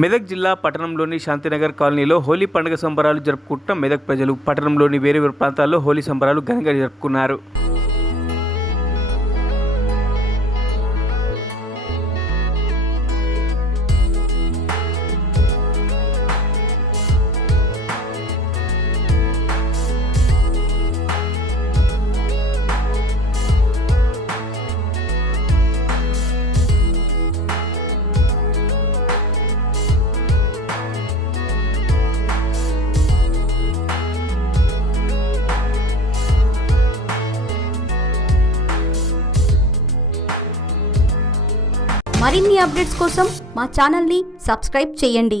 మెదక్ జిల్లా పట్టణంలోని శాంతినగర్ కాలనీలో హోలీ పండుగ సంబరాలు జరుపుకుంటున్న మెదక్ ప్రజలు పట్టణంలోని వేరే ప్రాంతాల్లో హోలీ సంబరాలు ఘనంగా జరుపుకున్నారు. మరిన్ని అప్డేట్స్ కోసం మా ఛానల్ని సబ్స్క్రైబ్ చేయండి.